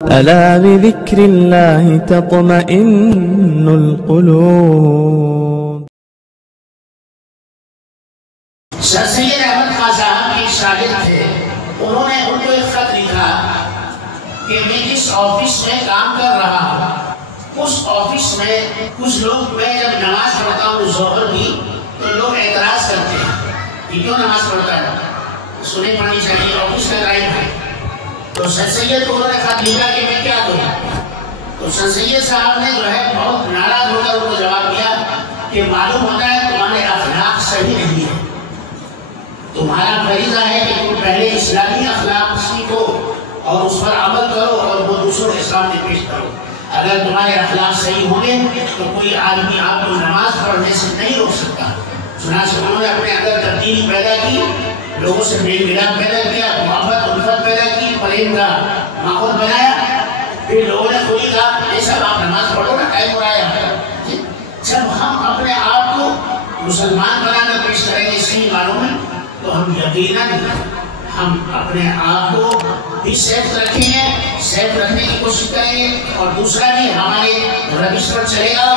ألا بذكر الله تطمئن القلوب. سر سید احمد خان صاحب کے شاگرد تھے، انہوں نے ان کو ایک خط لکھا کہ میں جس آفس میں کام کر رہا ہوں اس آفس میں کچھ لوگ، میں جب نماز پڑھتا ہوں ظہر کی تو لوگ اعتراض کرتے ہیں کہ کیوں نماز پڑھتا ہے، سنیں پڑھنی چاہیے، آفس کا ٹائم ہے. تو سر سید کو انہوں نے خط لکھا کہ میں کیا کروں. تو سر سید صاحب نے جو ہے بہت ناراض ہو کر ان کو جواب دیا کہ معلوم ہوتا ہے تمہارے اخلاق صحیح نہیں ہے، تمہارا فریضہ ہے کہ تم پہلے اسلامی اخلاق سیکھو اور اس پر عمل کرو اور وہ دوسروں کے سامنے پیش کرو. اگر تمہارے اخلاق صحیح ہوں گے تو کوئی آدمی آپ کو نماز پڑھنے سے نہیں روک سکتا. چنانچہ انہوں نے اپنے اندر تبدیلی پیدا کی، لوگوں سے میل ملاپ پیدا کیا، محبت الفت پیدا کی، پریم کا ماحول بنایا. پھر لوگوں نے کوئی کہا یہ سب آپ نماز پڑھو نا، ٹائم ہو رہا ہے. جب ہم اپنے آپ کو مسلمان بنا کر پیش کریں گے صحیح معنوں میں تو ہم یقیناً ہم اپنے آپ کو بھی سیف رکھیں گے، سیف رکھنے کی کوشش کریں گے اور دوسرا بھی ہمارے روش پر چلے گا.